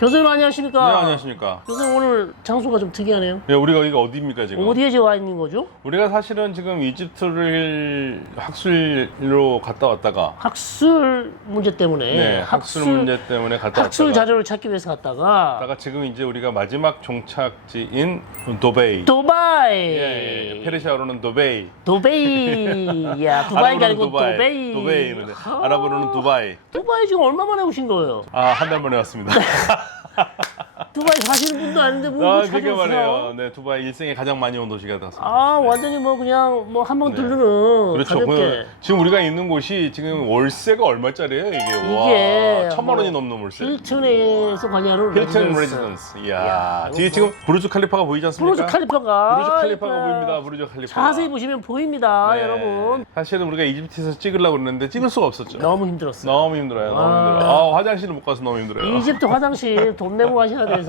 교수님 안녕하십니까? 네, 안녕하십니까. 교수님 오늘 장소가 좀 특이하네요. 네, 우리가 여기가 어디입니까 지금? 어디에 지금 와 있는 거죠? 우리가 사실은 지금 이집트를 학술로 갔다 왔다가 학술 문제 때문에 네, 학술 문제 때문에 갔다 학술 왔다가 자료를 찾기 위해서 갔다가 지금 이제 우리가 마지막 종착지인 도베이. 두바이. 예, 페르시아어로는 도베이. 두바이. 야, 두바이가 아니고 두바이. 두바이. 도베이는 아랍어로는 두바이. 두바이 지금 얼마 만에 오신 거예요? 아, 한 달 만에 왔습니다. 두바이 사시는 분도 아닌데 뭐 그게 말이에요. 찾아오세요? 네, 두바이 일생에 가장 많이 온 도시가 되었습니다. 아, 완전히 뭐 그냥 뭐 한 번 네. 들르는 그렇죠. 가볍게. 지금 우리가 있는 곳이 지금 월세가 얼마짜리예요, 이게? 이게 와, 1,000만 원이 뭐 넘는 월세. 힐튼에서 관리하는 힐튼 레지던스. 레지던스. 이야, 이야, 뒤에 이거 지금 부르즈 칼리파가 보이지 않습니까? 브루즈 칼리파가 부르즈 칼리파가 아, 보입니다. 부르즈 칼리파. 자세히 보시면 보입니다, 네. 여러분. 사실은 우리가 이집트에서 찍으려고 그랬는데 찍을 수가 없었죠. 너무 힘들었어요. 너무 힘들어요. 너무 아. 힘들어요. 아, 화장실을 못 가서 너무 힘들어요. 이집트 화장실 돈 내고 가셔야 돼서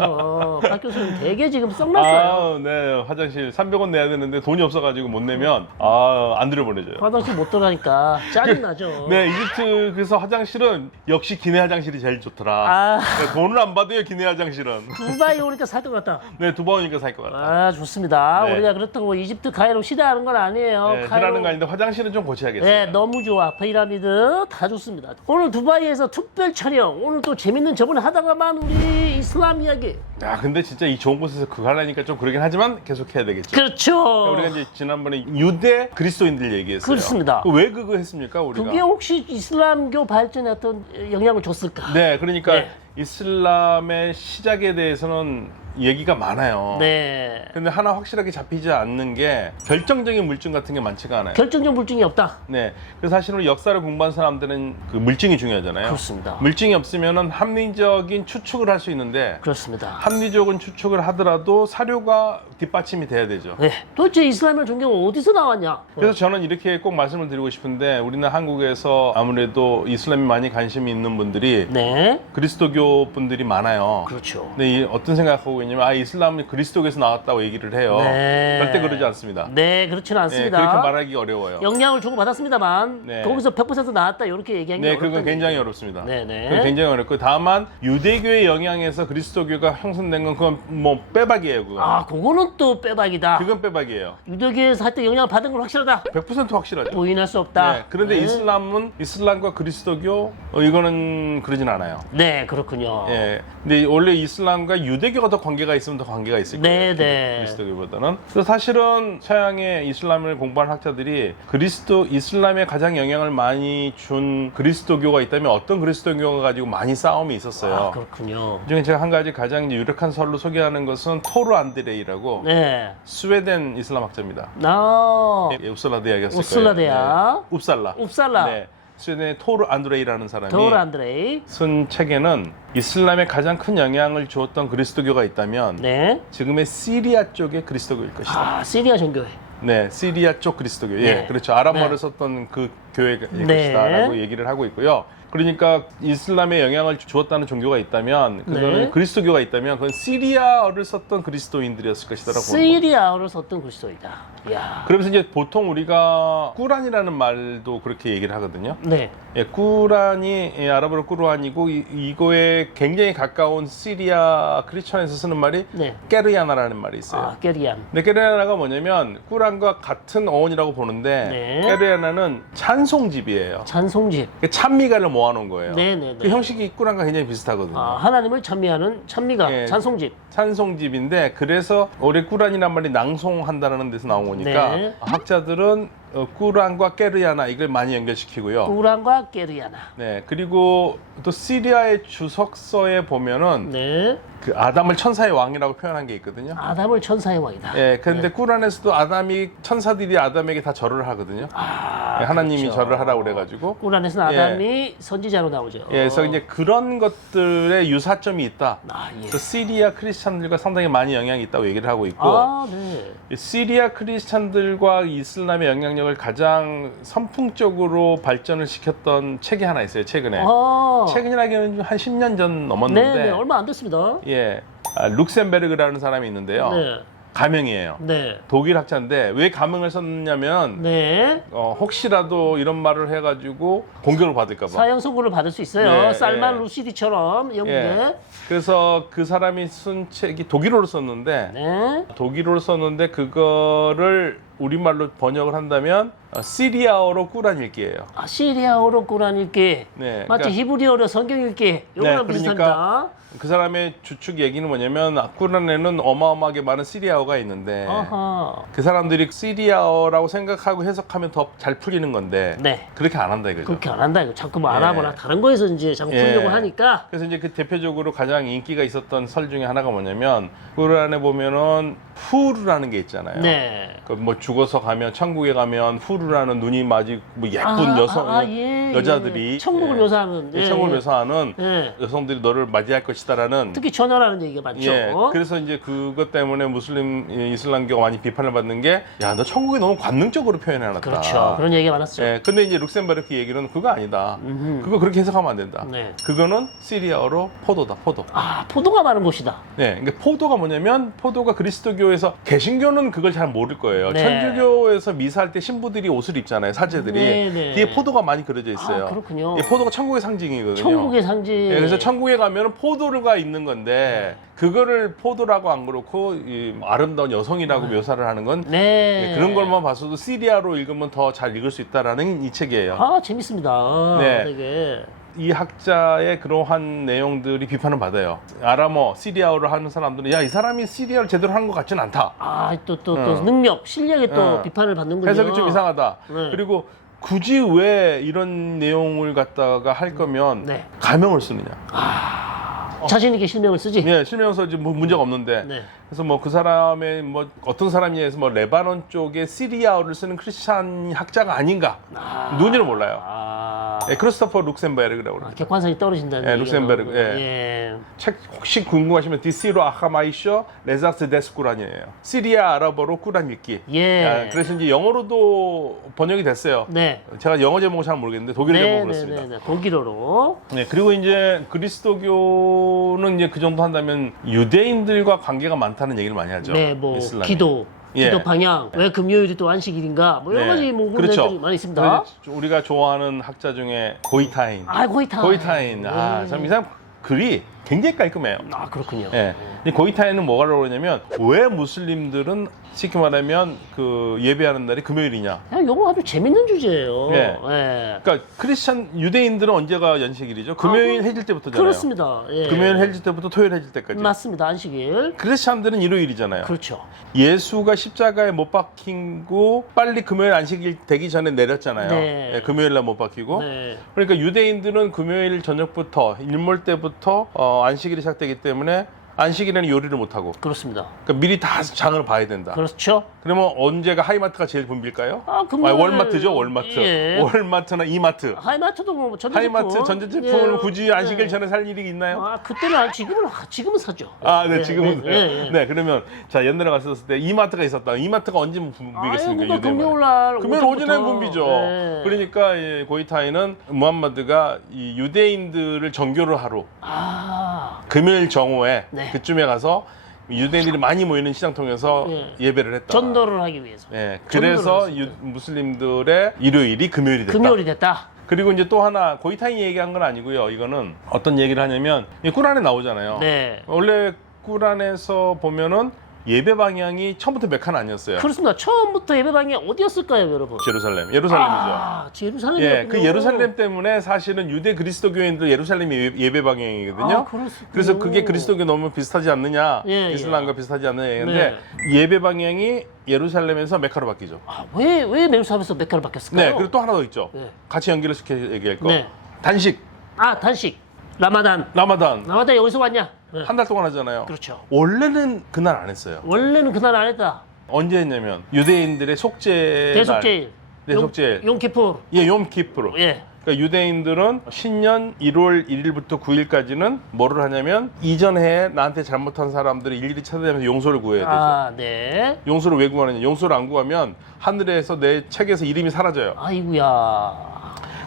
박 교수님 되게 지금 썩났어요. 아, 네. 화장실 300원 내야 되는데 돈이 없어가지고 못 내면 안 들여보내줘요. 화장실 못 들어가니까 짜증나죠. 네, 이집트 그래서 화장실은 역시 기내 화장실이 제일 좋더라. 아, 네, 돈을 안 받아요, 기내 화장실은. 두바이 오니까 살 것 같다. 네, 두 번이니까 살 것 같아. 아, 좋습니다. 네. 우리가 그렇다고 이집트 카이로 싫어하는 건 아니에요. 네, 싫어하는 거 아닌데 화장실은 좀 고쳐야겠어요. 네, 너무 좋아. 피라미드 다 좋습니다. 오늘 두바이에서 특별 촬영. 오늘 또 재밌는 저번에 하다가만 우리 이슬람 이야기. 야, 근데 진짜 이 좋은 곳에서 그거 하려니까 좀 그러긴 하지만 계속 해야 되겠죠. 그렇죠. 우리가 이제 지난번에 유대 그리스도인들 얘기했어요. 그렇습니다. 왜 그거 했습니까, 우리가? 그게 혹시 이슬람교 발전에 어떤 영향을 줬을까? 네, 그러니까 네. 이슬람의 시작에 대해서는 얘기가 많아요. 네. 근데 하나 확실하게 잡히지 않는 게 결정적인 물증 같은 게 많지가 않아요. 결정적 물증이 없다. 네. 그래서 사실은 역사를 공부한 사람들은 그 물증이 중요하잖아요. 그렇습니다. 물증이 없으면은 합리적인 추측을 할 수 있는데 그렇습니다. 합리적인 추측을 하더라도 사료가 뒷받침이 돼야 되죠. 네. 도대체 이슬람의 종교가 어디서 나왔냐? 그래서 저는 이렇게 꼭 말씀을 드리고 싶은데 우리는 한국에서 아무래도 이슬람에 많이 관심이 있는 분들이 네. 그리스도교 분들이 많아요. 그렇죠. 근데 어떤 생각하고 있냐면 이슬람이 그리스도교에서 나왔다고 얘기를 해요. 네. 절대 그러지 않습니다. 네, 그렇지는 네, 않습니다. 그렇게 말하기 어려워요. 영향을 주고 받았습니다만 네. 거기서 100% 나왔다 이렇게 얘기하기 네, 어렵다. 그건 굉장히 어렵습니다. 네네. 그건 굉장히 어렵고 다만 유대교의 영향에서 그리스도교가 형성된 건 그건 뭐 빼박이에요. 그건. 아, 그거는 또 빼박이다. 그건 빼박이에요. 유대교에서 할 때 영향을 받은 건 확실하다. 100% 확실하죠. 부인할 수 없다. 네, 그런데 네. 이슬람과 그리스도교 이거는 그러진 않아요. 네, 그렇군요. 예. 근데 원래 이슬람과 유대교가 더 관계가 있으면 더 관계가 있을 거예요. 네, 네. 그리스도교보다는. 그래서 사실은 서양의 이슬람을 공부한 학자들이 이슬람에 가장 영향을 많이 준 그리스도교가 있다면 어떤 그리스도교가 가지고 많이 싸움이 있었어요. 아, 그렇군요. 그중에 제가 한 가지 가장 이제 유력한 설로 소개하는 것은 토르 안드레이라고 네. 스웨덴 이슬람 학자입니다. 나 예, upsala 대학이었을 upsala 거예요. 대학. 네. upsala. upsala. 네. 스웨덴의 토르 안드레이라는 사람이 도울 안드레이. 쓴 책에는 이슬람에 가장 큰 영향을 주었던 그리스도교가 있다면 네. 지금의 시리아 쪽의 그리스도교일 것이다. 아, 시리아 전교회. 네, 시리아 쪽 그리스도교. 네. 예, 그렇죠. 아랍어를 네. 썼던 그 교회일 네. 것이다라고 얘기를 하고 있고요. 그러니까 이슬람에 영향을 주었다는 종교가 있다면 그거는 네. 그리스도교가 있다면 그건 시리아어를 썼던 그리스도인들이었을 것이다라고 보는 거예요. 시리아어를 썼던 그리스도이다. 이야. 그러면서 이제 보통 우리가 꾸란이라는 말도 그렇게 얘기를 하거든요. 네. 예, 꾸란이 아랍어로 꾸란이고 이거에 굉장히 가까운 시리아 크리스천에서 쓰는 말이 네. 깨르야나라는 말이 있어요. 아, 게리안. 근데 깨르야나가 뭐냐면 꾸란과 같은 어원이라고 보는데 네. 깨르야나는 찬송집이에요. 찬송집. 찬미가를 모아놓은 거예요. 네네네. 그 형식이 꾸란과 굉장히 비슷하거든요. 아, 하나님을 찬미하는 찬미가 예. 찬송집. 찬송집인데 그래서 올해 꾸란이란 말이 낭송한다는 데서 나온 거니까 네. 학자들은 꾸란과 깨르야나 이걸 많이 연결시키고요. 꾸란과 게리아나. 네, 그리고 또 시리아의 주석서에 보면은 네. 그 아담을 천사의 왕이라고 표현한 게 있거든요. 아담을 천사의 왕이다. 예, 그런데 꾸란에서도 천사들이 아담에게 다 절을 하거든요. 아, 예, 하나님이 그렇죠. 절을 하라고 그래가지고. 꾸란에서는 예. 아담이 선지자로 나오죠. 예, 그래서 이제 그런 것들의 유사점이 있다. 아, 예. 그래서 시리아 크리스찬들과 상당히 많이 영향이 있다고 얘기를 하고 있고, 아, 네. 시리아 크리스찬들과 이슬람의 영향력을 가장 선풍적으로 발전을 시켰던 책이 하나 있어요, 최근에. 아, 최근이라기에는 한 10년 전 넘었는데, 네, 네, 얼마 안 됐습니다. 룩셈베르그라는 사람이 있는데요. 네. 가명이에요. 네. 독일 학자인데 왜 가명을 썼냐면 네. 혹시라도 이런 말을 해가지고 공격을 받을까 봐. 사형 선고를 받을 수 있어요. 예, 살만 예. 루시디처럼 영국에. 예. 그래서 그 사람이 쓴 책이 독일어로 썼는데 네. 독일어로 썼는데 그거를 우리말로 번역을 한다면 시리아어로 꾸란 읽기예요. 아, 시리아어로 꾸란 읽기. 네, 마치 그러니까- 히브리어로 성경 읽기. 요거랑 비슷합니다. 그러니까 그 사람의 주축 얘기는 뭐냐면 꾸란에는 어마어마하게 많은 시리아어가 있는데 아하. 그 사람들이 시리아어라고 생각하고 해석하면 더 잘 풀리는 건데 네. 그렇게 안 한다 이거죠. 그렇게 안 한다. 이거 자꾸 뭐 예. 아랍어나 다른 거에서 이제 자꾸 예. 풀려고 하니까. 그래서 이제 그 대표적으로 가장 인기가 있었던 설 중에 하나가 뭐냐면 꾸란에 보면은 후르라는 게 있잖아요. 네. 그 뭐 죽어서 가면 천국에 가면 후르라는 눈이 마지 뭐 예쁜 예, 여자들이 예. 천국을 예. 묘사하는. 예, 천국을 묘사하는 예. 여성들이 너를 맞이할 것이다라는 특히 전화라는 얘기가 많죠. 예, 그래서 이제 그것 때문에 무슬림 이슬람교가 많이 비판을 받는 게 야, 너 천국이 너무 관능적으로 표현해놨다. 그렇죠. 그런 얘기가 많았죠. 예, 근데 이제 룩셈버르크 얘기는 그거 아니다. 그거 그렇게 해석하면 안 된다. 네. 그거는 시리아어로 포도다, 포도. 아, 포도가 많은 곳이다. 네, 그러니까 포도가 뭐냐면 포도가 그리스도교에서 개신교는 그걸 잘 모를 거예요. 네. 천주교에서 미사할 때 신부들이 옷을 입잖아요, 사제들이. 네, 네. 뒤에 포도가 많이 그려져 있어요. 아, 그렇군요. 이 포도가 천국의 상징이거든요. 천국의 상징. 예, 그래서 천국에 가면 포도가 있는 건데 그거를 포도라고 안 그렇고 이 아름다운 여성이라고 묘사를 하는 건 네. 예, 그런 것만 봤어도 시리아로 읽으면 더 잘 읽을 수 있다라는 이 책이에요. 아, 재밌습니다. 네. 되게. 이 학자의 그러한 내용들이 비판을 받아요. 아람어, 시리아어를 하는 사람들은 야, 이 사람이 시리아를 제대로 하는 것 같지는 않다. 아, 또 능력, 실력에 또 비판을 받는군요. 해석이 좀 이상하다. 네. 그리고 굳이 왜 이런 내용을 갖다가 할 거면 네. 가명을 쓰느냐. 자신 있게 실명을 쓰지. 예, 실명서 이제 뭐 문제가 없는데. 네. 그래서 뭐 그 사람의 뭐 어떤 사람이에서 뭐 레바논 쪽에 시리아어를 쓰는 크리스찬 학자가 아닌가. 누군지는 몰라요. 예, 크리스토퍼 룩셈베르그라고 그래요. 객관성이 떨어진다는 예, 얘기가 룩셈베르그, 나오고. 예. 책 혹시 궁금하시면 디시로 아하마이쇼 레자스 데스 꾸란이에요. 시리아 아랍어로 꾸란 읽기. 예. 그래서 이제 영어로도 번역이 됐어요. 네. 제가 영어 제목은 잘 모르겠는데 독일 제목으로 씁니다. 네. 독일어로. 네, 그리고 이제 그리스도교는 이제 그 정도 한다면 유대인들과 관계가 많다는 얘기를 많이 하죠. 네, 뭐 이슬람이. 기도 예. 방향, 왜 금요일이 또 안식일인가, 뭐 여러 네. 가지 뭐 그런 그렇죠. 것들이 많이 있습니다. 그리고 우리가 좋아하는 학자 중에 고이타인. 아, 고이타인. 고이타인. 아, 참 이 사람 글이 굉장히 깔끔해요. 아, 그렇군요. 예. 이 고이타인은 뭐가 그러냐면 왜 무슬림들은 쉽게 말하면 그 예배하는 날이 금요일이냐. 그냥 요거 아주 재밌는 주제예요. 예. 예. 그러니까 크리스찬 유대인들은 언제가 연식일이죠? 금요일 해질 때부터잖아요. 그렇습니다. 예. 금요일 해질 때부터 토요일 해질 때까지. 맞습니다. 안식일. 크리스찬들은 일요일이잖아요. 그렇죠. 예수가 십자가에 못 박히고 빨리 금요일 안식일 되기 전에 내렸잖아요. 네. 예, 금요일 날 못 박히고. 네. 그러니까 유대인들은 금요일 저녁부터 일몰 때부터 안식일이 시작되기 때문에 안식일에는 요리를 못 하고. 그렇습니다. 그러니까 미리 다 장을 봐야 된다. 그렇죠. 그러면 언제가 하이마트가 제일 붐빌까요? 아, 금요일. 월마트죠, 월마트. 예. 월마트나 이마트. 하이마트도 뭐 전자제품. 하이마트 전자제품을 예. 굳이 안식일 예. 전에 살 일이 있나요? 아, 그때는 지금은 사죠. 아, 네, 예, 지금은. 예, 예. 네, 그러면, 자, 옛날에 갔었을 때 이마트가 있었다. 이마트가 언제 붐비겠습니까? 아유, 금요일 날 금요일 오전에 붐비죠. 예. 그러니까 이 고이타이는 무함마드가 이 유대인들을 정교를 하러 아, 금요일 정오에 네. 그쯤에 가서 유대인들이 많이 모이는 시장 통해서 예. 예배를 했다. 전도를 하기 위해서. 예, 그래서 무슬림들의 일요일이 금요일이 됐다. 금요일이 됐다. 그리고 이제 또 하나 고이타인이 얘기한 건 아니고요. 이거는 어떤 얘기를 하냐면 이 꾸란에 나오잖아요. 네. 원래 꾸란에서 보면은 예배 방향이 처음부터 메카는 아니었어요. 그렇습니다. 처음부터 예배당이 어디였을까요, 여러분? 예루살렘이죠. 아, 예루살렘이요. 예, 그 예루살렘 때문에 사실은 유대 그리스도교인들 예루살렘이 예배 방향이거든요. 아, 그렇군요. 그래서 그게 그리스도교 너무 비슷하지 않느냐, 예, 이슬람과 비슷하지 않느냐 얘기인데 예배 방향이 예루살렘에서 메카로 바뀌죠. 아, 왜 예루살렘에서 메카로 바뀌었을까요? 네, 그리고 또 하나 더 있죠. 네. 같이 연결을 시켜 얘기할 거. 네. 단식, 아, 단식. 라마단. 라마단 여기서 왔냐? 네. 한 달 동안 하잖아요. 그렇죠. 원래는 그날 안 했어요. 원래는 그날 안 했다. 언제 했냐면 유대인들의 속죄 대속제일. 대속죄일. 용키푸르. 예, 욤키프로. 예. 그러니까 유대인들은 신년 1월 1일부터 9일까지는 뭐를 하냐면 이전 해에 나한테 잘못한 사람들을 일일이 찾아내면서 용서를 구해야 되죠. 아, 네. 용서를 왜 구하느냐? 용서를 안 구하면 하늘에서 내 책에서 이름이 사라져요. 아이고야.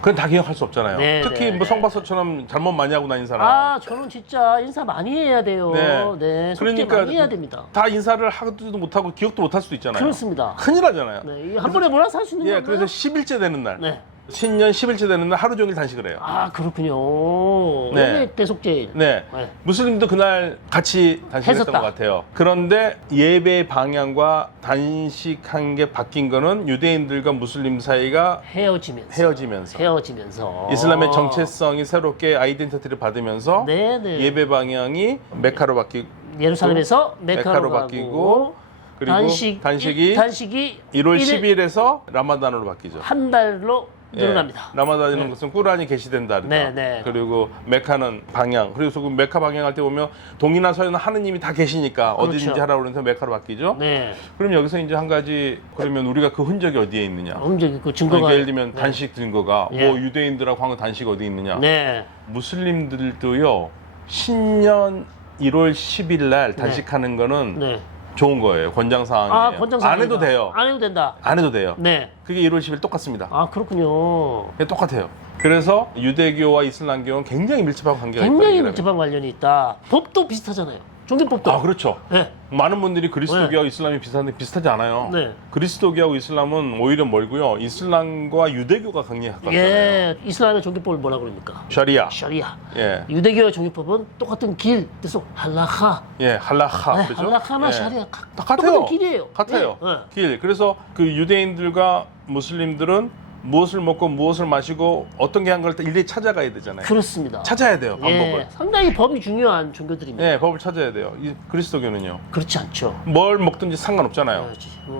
그건 다 기억할 수 없잖아요. 네, 특히 네, 뭐 네. 성박사처럼 잘못 많이 하고 다닌 사람. 아, 저는 진짜 인사 많이 해야 돼요. 네, 속죄 그러니까 많이 해야 됩니다. 다 인사를 하지도 못하고 기억도 못할 수도 있잖아요. 그렇습니다. 큰일 하잖아요. 네, 이게 한 번에 몰아서 할 수 있는 예, 거예요? 그래서 10일째 되는 날, 네. 신년 10일째 되는 날 하루 종일 단식을 해요. 아, 그렇군요. 네. 네. 대속죄일. 네. 네. 무슬림도 그날 같이 단식했던 했었다. 것 같아요. 그런데 예배 방향과 단식한 게 바뀐 거는 유대인들과 무슬림 사이가 헤어지면서 이슬람의 정체성이 새롭게 아이덴티티를 받으면서 네네. 예배 방향이 메카로 바뀌고 예루살렘에서 메카로 바뀌고 그리고 단식이 1월 10일에서 라마단으로 바뀌죠. 한 달로 늘어납니다. 라마단이라는 것은 꾸란이 게시된다. 네, 네. 그리고 메카는 방향. 그래서 그 메카 방향할 때 보면 동이나 서이나 하느님이 다 계시니까 그렇죠. 어디든지 하라고 그러면서 메카로 바뀌죠. 네. 그럼 여기서 이제 한 가지 그러면 우리가 그 흔적이 어디에 있느냐? 언제 그 증거가 그러니까 예를 들면 단식 증거가 예. 뭐 유대인들하고 한 거 단식 어디 있느냐? 네. 무슬림들도요. 신년 1월 10일 날 단식하는 거는 네. 좋은 거예요. 권장 사항이에요. 아, 권장사항. 안 해도 돼요. 안 해도 된다. 안 해도 돼요. 네. 그게 1월 10일 똑같습니다. 아, 그렇군요. 예, 똑같아요. 그래서 유대교와 이슬람교는 굉장히 밀접한 관계가 굉장히 있다. 밀접한 관련이 있다. 법도 비슷하잖아요. 종교법도. 아, 그렇죠. 네. 많은 분들이 그리스도교와 이슬람이 비슷한데 비슷하지 않아요. 네. 그리스도교하고 이슬람은 오히려 멀고요. 이슬람과 유대교가 굉장히 가깝잖아요. 예. 이슬람의 종교법을 뭐라 그럽니까? 샤리아. 샤리아. 예. 유대교의 종교법은 똑같은 길. 그래서 할라카. 예, 할라카. 네, 그죠? 할라카나 예. 샤리아 똑같아요. 똑같은 길이에요. 같아요. 네. 네. 길. 그래서 그 유대인들과 무슬림들은 무엇을 먹고 무엇을 마시고 어떤 게 한 걸 일일이 찾아가야 되잖아요. 그렇습니다. 찾아야 돼요, 방법을. 예, 상당히 법이 중요한 종교들입니다. 예, 법을 찾아야 돼요. 이 그리스도교는요. 그렇지 않죠. 뭘 먹든지 상관없잖아요.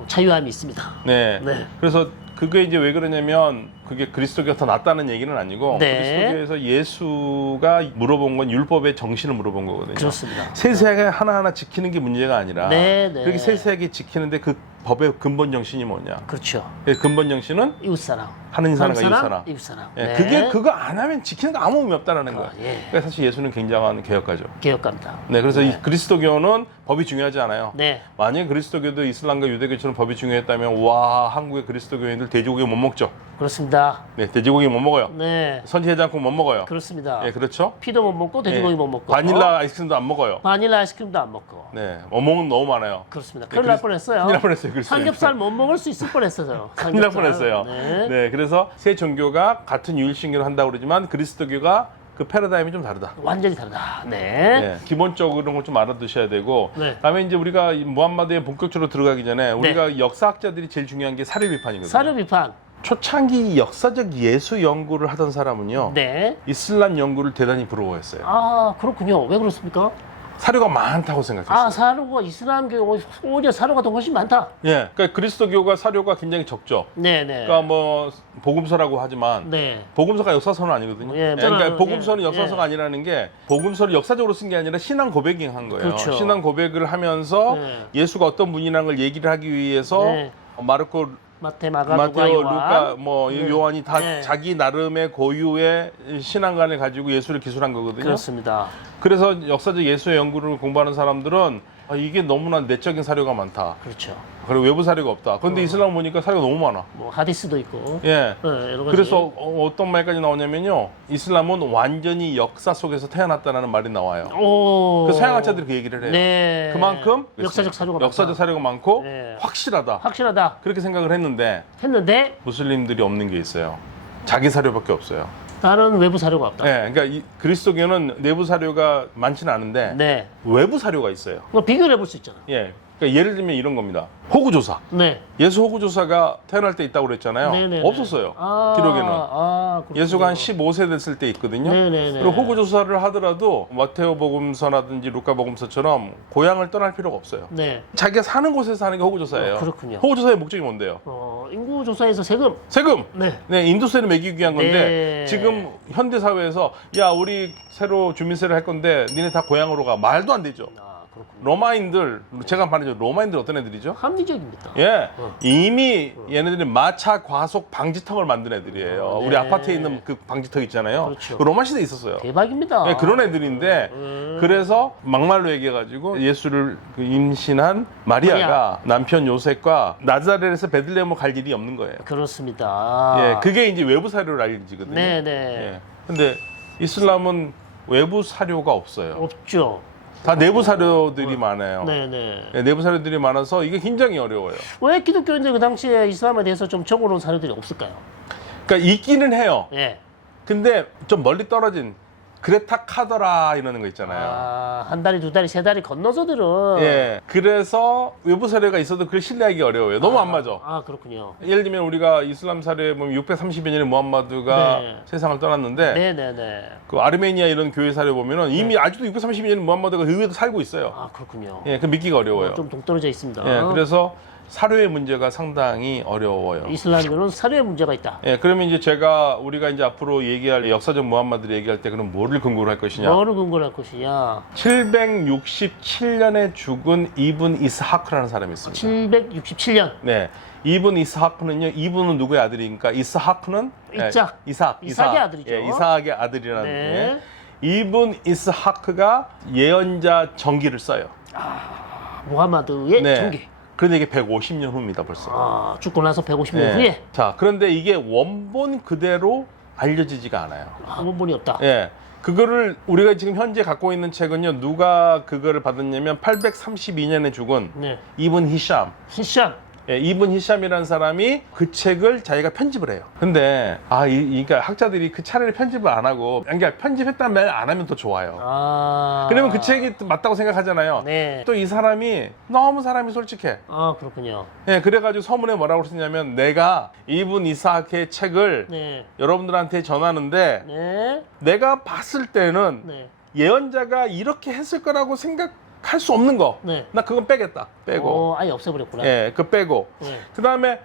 자유함이 있습니다. 네. 네. 그래서 그게 이제 왜 그러냐면 그게 그리스도교가 더 낫다는 얘기는 아니고 네. 그리스도교에서 예수가 물어본 건 율법의 정신을 물어본 거거든요. 그렇습니다. 세세하게 하나하나 지키는 게 문제가 아니라 네, 네. 그렇게 세세하게 지키는데 그 법의 근본 정신이 뭐냐? 그렇죠. 그 근본 정신은 이웃사랑. 하느님 사랑과 이웃사랑. 이웃사랑. 예, 네. 그게 그거 안 하면 지키는 거 아무 의미 없다라는 거예요. 예. 그러니까 사실 예수는 굉장한 개혁가죠. 개혁가입니다. 네, 그래서 네. 이 그리스도교는 법이 중요하지 않아요. 네. 만약에 그리스도교도 이슬람과 유대교처럼 법이 중요했다면 와 한국의 그리스도교인들 돼지고기 못 먹죠. 그렇습니다. 네, 돼지고기 못 먹어요. 네. 선지해장국 못 먹어요. 그렇습니다. 예, 그렇죠. 피도 못 먹고 돼지고기 예, 못 먹고 바닐라 아이스크림도 안 먹어요. 바닐라 아이스크림도 안 먹고. 네, 어묵은 너무 많아요. 그렇습니다. 네, 큰일 날 뻔했어요. 큰일 날 뻔했어요. 그리스도인. 삼겹살 못 먹을 수 있을 뻔했어요. 큰일 날 뻔했어요. 네. 네, 그래서 세 종교가 같은 유일신교를 한다고 그러지만 그리스도교가 그 패러다임이 좀 다르다. 완전히 다르다. 네. 네, 기본적으로 그런 걸 좀 알아두셔야 되고 네. 다음에 이제 우리가 이 무함마드에 본격적으로 들어가기 전에 우리가 역사학자들이 제일 중요한 게 사료 비판이거든요. 사료 비판. 초창기 역사적 예수 연구를 하던 사람은요. 네. 이슬람 연구를 대단히 부러워했어요. 아, 그렇군요. 왜 그렇습니까? 사료가 많다고 생각했어요. 아, 사료가 이슬람교 오히려 사료가 더 훨씬 많다. 예, 그러니까 그리스도교가 사료가 굉장히 적죠. 네네. 그러니까 뭐 복음서라고 하지만 네. 복음서가 역사서는 아니거든요. 예, 그러니까 저는, 복음서는 예, 역사서가 예. 아니라는 게 복음서를 역사적으로 쓴 게 아니라 신앙 고백을 한 거예요. 그렇죠. 신앙 고백을 하면서 네. 예수가 어떤 분이라는 걸 얘기를 하기 위해서 네. 마르코, 마태, 마가, 누가, 마테오, 요한. 루카, 뭐 네. 요한이 다 네. 자기 나름의 고유의 신앙관을 가지고 예수를 기술한 거거든요. 그렇습니다. 그래서 역사적 예수의 연구를 공부하는 사람들은 아, 이게 너무나 내적인 사료가 많다. 그렇죠. 그리고 외부 사료가 없다. 그런데 이슬람 보니까 사료가 너무 많아. 뭐 하디스도 있고. 예. 네, 여러 가지. 그래서 어떤 말까지 나오냐면요. 이슬람은 완전히 역사 속에서 태어났다는 말이 나와요. 오. 그 서양학자들이 그 얘기를 해요. 네. 그만큼 역사적 사료가 역사적 많다. 사료가 많고 네. 확실하다. 확실하다. 그렇게 생각을 했는데 했는데 무슬림들이 없는 게 있어요. 자기 사료밖에 없어요. 다른 외부 사료가 없다. 네, 그러니까 이 그리스도교는 내부 사료가 많지는 않은데 네. 외부 사료가 있어요. 뭐 비교를 해볼 수 있잖아. 예, 그러니까 예를 들면 이런 겁니다. 호구조사. 네. 예수 호구조사가 태어날 때 있다고 그랬잖아요. 네네네. 없었어요. 아, 기록에는. 그렇군요. 예수가 한 15세 됐을 때 있거든요. 네네네. 그리고 호구조사를 하더라도 마테오 복음서라든지 루카 복음서처럼 고향을 떠날 필요가 없어요. 네. 자기가 사는 곳에서 하는 게 호구조사예요. 그렇군요. 호구조사의 목적이 뭔데요? 인구 조사에서 세금. 세금. 네. 네, 인도세를 매기기 위한 건데 네. 지금 현대 사회에서 야 우리 새로 주민세를 할 건데 니네 다 고향으로 가 말도 안 되죠. 그렇군요. 로마인들, 제가 말하죠. 로마인들 어떤 애들이죠? 합리적입니다. 예, 이미 얘네들이 마차 과속 방지턱을 만든 애들이에요. 네. 우리 아파트에 있는 그 방지턱 있잖아요. 그렇죠. 그 로마 시대에 있었어요. 대박입니다. 예, 그런 애들인데 그래서 막말로 얘기해가지고 예수를 그 임신한 마리아가 남편 요셉과 나자렛에서 베들레헴을 갈 일이 없는 거예요. 그렇습니다. 예, 그게 이제 외부 사료를 알려지거든요. 네네. 예. 근데 이슬람은 외부 사료가 없어요. 없죠. 다 내부 사료들이 많아요. 네네. 예, 내부 사료들이 많아서 이게 굉장히 어려워요. 왜 기독교인들 그 당시에 이슬람에 대해서 좀 적어놓은 사료들이 없을까요? 그러니까 있기는 해요. 예. 근데 좀 멀리 떨어진 그레타 카더라 이러는 거 있잖아요. 아, 한 다리, 두 다리, 세 다리 건너서들은. 예. 그래서 외부 사료가 있어도 그걸 신뢰하기 어려워요. 너무 안 맞아. 아, 그렇군요. 예를 들면 우리가 이슬람 사례에 보면 630여 년에 무함마드가 네. 세상을 떠났는데 네네네. 그 아르메니아 이런 교회 사례 보면은 이미 아직도 630여 년에 무함마드가 그 위에도 살고 있어요. 아, 그렇군요. 예, 그 믿기가 어려워요. 좀 동떨어져 있습니다. 예, 그래서 사료의 문제가 상당히 어려워요. 이슬람교는 사료에 문제가 있다. 예, 그러면 이제 우리가 이제 앞으로 얘기할 역사적 무함마드를 얘기할 때 그럼 뭐를 근거로 할 것이냐? 뭐를 근거로 할 것이냐? 767년에 죽은 이븐 이스하크라는 사람이 있습니다. 767년. 네. 이븐 이스하크는요. 이븐은 누구의 아들이니까 이스하크는 이짝. 이삭의 아들이죠. 예, 이삭의 아들이라는 네. 예. 이븐 이스하크가 예언자 전기를 써요. 무하마드의 네. 전기. 그런데 이게 150년 후입니다, 벌써. 아, 죽고 나서 150년 네. 후에 자, 그런데 이게 원본 그대로 알려지지가 않아요. 원본이 없다. 예. 그거를 우리가 지금 현재 갖고 있는 책은요. 누가 그거를 받았냐면 832년에 죽은 네. 이븐 히샴. 히샴. 예, 이븐 히샴이라는 사람이 그 책을 자기가 편집을 해요. 근데 그러니까 학자들이 그 차라리 편집을 안 하고 그러니까 편집했다는 말 안 하면 더 좋아요. 아. 그러면 그 책이 맞다고 생각하잖아요. 네. 또 이 사람이 너무 사람이 솔직해. 아, 그렇군요. 예, 그래가지고 서문에 뭐라고 쓰냐면 내가 이븐 이삭의 책을 네. 여러분들한테 전하는데 네. 내가 봤을 때는 네. 예언자가 이렇게 했을 거라고 생각할 수 없는 거. 네. 나 그건 빼겠다. 빼고. 아예 없애버렸구나. 예, 그거 빼고. 네. 그 다음에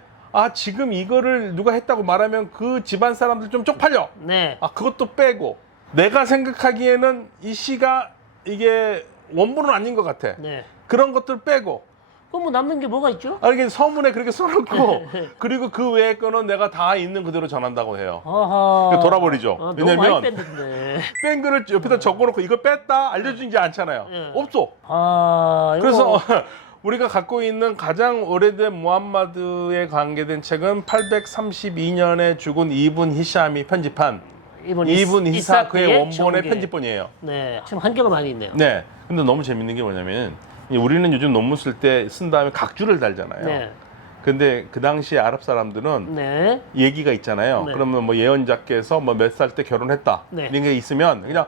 지금 이거를 누가 했다고 말하면 그 집안 사람들 좀 쪽팔려. 네. 그것도 빼고. 내가 생각하기에는 이 시가 이게 원본은 아닌 것 같아. 네. 그런 것들 빼고. 그럼 뭐 남는 게 뭐가 있죠? 이게 서문에 그렇게 써놓고 그리고 그 외의 거는 내가 다 있는 그대로 전한다고 해요. 아하. 돌아버리죠. 너무 왜냐면 많이 뺐는데. 뺀 거를 옆에다 적어놓고 이거 뺐다 알려주지 않잖아요. 네. 없어. 이거 그래서 우리가 갖고 있는 가장 오래된 무함마드에 관계된 책은 832년에 죽은 이븐 히샴이 편집한 이븐 이사크의 원본의 전개. 편집본이에요. 네. 지금 한계가 많이 있네요. 네. 근데 너무 재밌는 게 뭐냐면 우리는 요즘 논문 쓸 때 쓴 다음에 각주를 달잖아요. 네. 근데 그 당시에 아랍 사람들은 네. 얘기가 있잖아요. 네. 그러면 뭐 예언자께서 뭐 몇 살 때 결혼했다. 네. 이런 게 있으면 그냥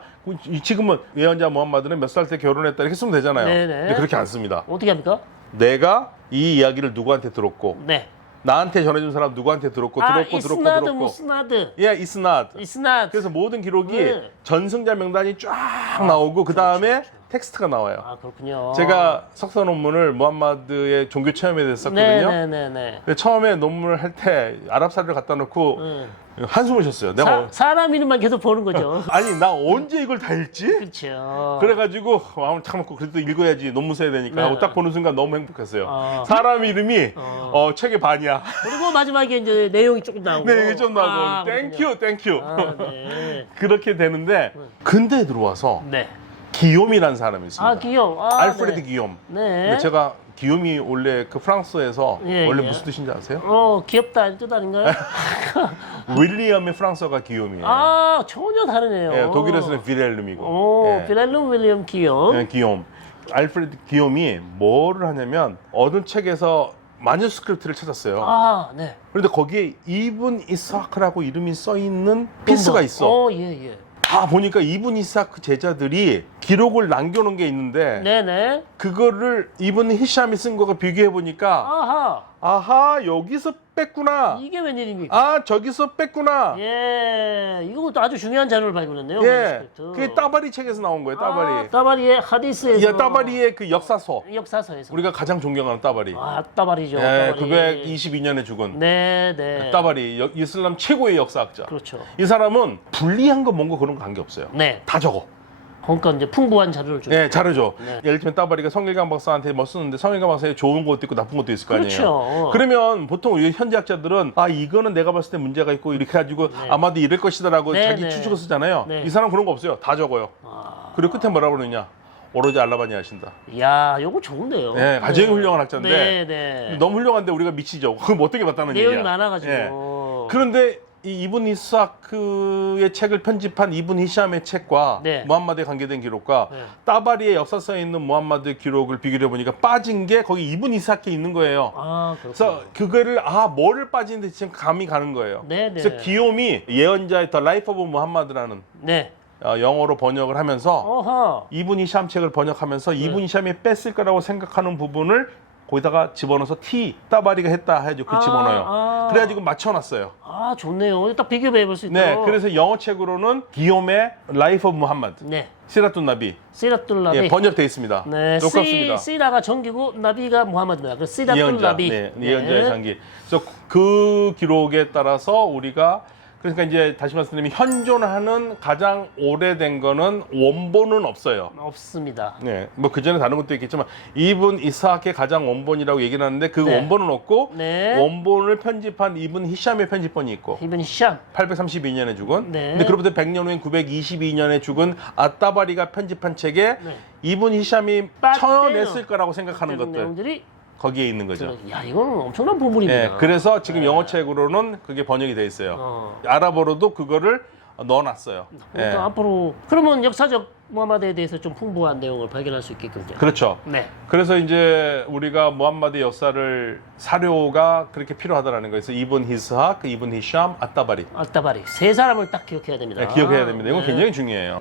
지금은 예언자 무함마드는 몇 살 때 결혼했다 이렇게 쓰면 되잖아요. 네, 네. 근데 그렇게 안 씁니다. 어떻게 합니까? 내가 이 이야기를 누구한테 들었고 네. 나한테 전해준 사람 누구한테 들었고 이스나드 무스나드. 예, 이스나드. 이스나드. 그래서 모든 기록이 네. 전승자 명단이 쫙 나오고 그 다음에 텍스트가 나와요. 아, 그렇군요. 제가 석사 논문을 무함마드의 종교 체험에 대해서 썼거든요. 네네네. 근데 처음에 논문을 할 때 아랍사를 갖다 놓고 한숨을 쉬었어요. 내가 사람 이름만 계속 보는 거죠. 아니 나 언제 이걸 다 읽지? 그렇죠. 그래가지고 마음을 참 먹고 그래도 읽어야지 논문 써야 되니까 네. 하고 딱 보는 순간 너무 행복했어요. 사람 이름이 책의 반이야. 그리고 마지막에 이제 내용이 조금 나오고. 네, 이게 좀 나고 땡큐. 네. 그렇게 되는데 근대에 들어와서 네. 기욤이라는 사람이 있습니다. 기욤. 알프레드 네. 기욤. 네. 근데 제가 기욤이 원래 그 프랑스에서 예, 원래 예. 무슨 뜻인지 아세요? 귀엽다 이 뜻 아닌가요? 윌리엄의 프랑스어가 기욤이에요. 전혀 다르네요. 예, 독일에서는 비렐름이고. 오, 빌렐름 윌리엄 기욤. 예, 기욤. 알프레드 기욤이 뭐를 하냐면 어느 책에서 마뉴스크립트를 찾았어요. 네. 그런데 거기에 이븐 이사크라고 이름이 써 있는 피스가 있어. 예. 보니까 이븐 이사크 제자들이 기록을 남겨놓은 게 있는데 네네. 그거를 이븐 히샴이 쓴 거가 비교해 보니까 아하 여기서 뺐구나. 이게 웬일입니까? 저기서 뺐구나. 예, 이것도 아주 중요한 자료를 발견했네요. 예, 마누스크립트. 그게 따바리 책에서 나온 거예요. 따바리. 따바리의 하디스에서. 예, 따바리의 그 역사서. 역사서에서. 우리가 가장 존경하는 따바리. 따바리죠. 예, 따바리. 922년에 죽은. 네. 따바리 이슬람 최고의 역사학자. 그렇죠. 이 사람은 불리한 거 뭔가 그런 거 관계 없어요. 네. 다 적어. 그러니까 이제 풍부한 자료를 줘. 네, 자르죠. 네. 예를 들면 따바리가 성일강 박사한테 뭐 쓰는데 성일강 박사에 좋은 것도 있고 나쁜 것도 있을 거 아니에요. 그렇죠. 그러면 보통 우리 현지학자들은 아 이거는 내가 봤을 때 문제가 있고 이렇게 해가지고 네. 아마도 이럴 것이다라고 네, 자기 네. 추측을 쓰잖아요. 네. 이 사람 그런 거 없어요. 다 적어요. 아, 그리고 끝에 뭐라고 그러느냐. 오로지 알라바니 하신다. 야, 요거 좋은데요. 네, 가장 훌륭한 학자인데 네, 네. 너무 훌륭한데 우리가 미치죠. 그럼 어떻게 봤다는 내용이 얘기야. 많아가지고. 예. 그런데 이 이븐 이스하크의 책을 편집한 이븐 히샴의 책과 네. 무함마드에 관계된 기록과 네. 따바리의 역사서에 있는 무함마드 기록을 비교해 보니까 빠진 게 거기 이븐 이스하크에 있는 거예요. 아, 그래서 그렇군요. 그거를 뭐를 빠지는데 지금 감이 가는 거예요. 네, 네. 그래서 기욤이 예언자의 더 라이프 오브 무함마드라는 네. 영어로 번역을 하면서 어허. 이븐 히샴 책을 번역하면서 이븐 히샴이 뺐을 거라고 생각하는 부분을 거기다가 집어넣어서 따바리가 했다 해가지고 그 집어넣어요. 그래가지고 맞춰놨어요. 아, 좋네요. 딱 비교해 볼 수 있도록. 네, 그래서 영어 책으로는 기욤의 라이프 오브 무함마드, 네. 시라툰 나비 시라툴 나비. 예, 번역되어 있습니다. 네. 똑같습니다. 시라가 정기고 나비가 무함마드입니다. 그래서 시라툴 예언자, 나비. 네, 예언자의 장기. 그래서 그 기록에 따라서 우리가 그러니까 이제 다시 말씀드리면 현존하는 가장 오래된 거는 원본은 없어요. 없습니다. 네, 뭐 그 전에 다른 것도 있겠지만 이븐 이스하크의 가장 원본이라고 얘기를 하는데 그 네. 원본은 없고 네. 원본을 편집한 이븐 히샴의 편집본이 있고 이븐 히샴. 832년에 죽은. 네. 근데 그로부터 100년 후인 922년에 죽은 아따바리가 편집한 책에 네. 이븐 히샴이 빠떼요. 쳐냈을 거라고 생각하는 이런 것들 내용들이 거기에 있는 거죠. 야, 이거는 엄청난 부분입니다. 네, 그래서 지금 네. 영어 책으로는 그게 번역이 돼 있어요. 어. 아랍어로도 그거를 넣어놨어요. 그러니까 네. 앞으로 그러면 역사적 무함마드에 대해서 좀 풍부한 내용을 발견할 수 있게끔. 그렇죠. 네. 그래서 이제 우리가 무함마드 역사를 사료가 그렇게 필요하다라는 거예요. 그래서 이븐 히스하크, 이븐 히샴, 아따바리 아따바리 세 사람을 딱 기억해야 됩니다. 네, 기억해야 됩니다. 이건 네. 굉장히 중요해요.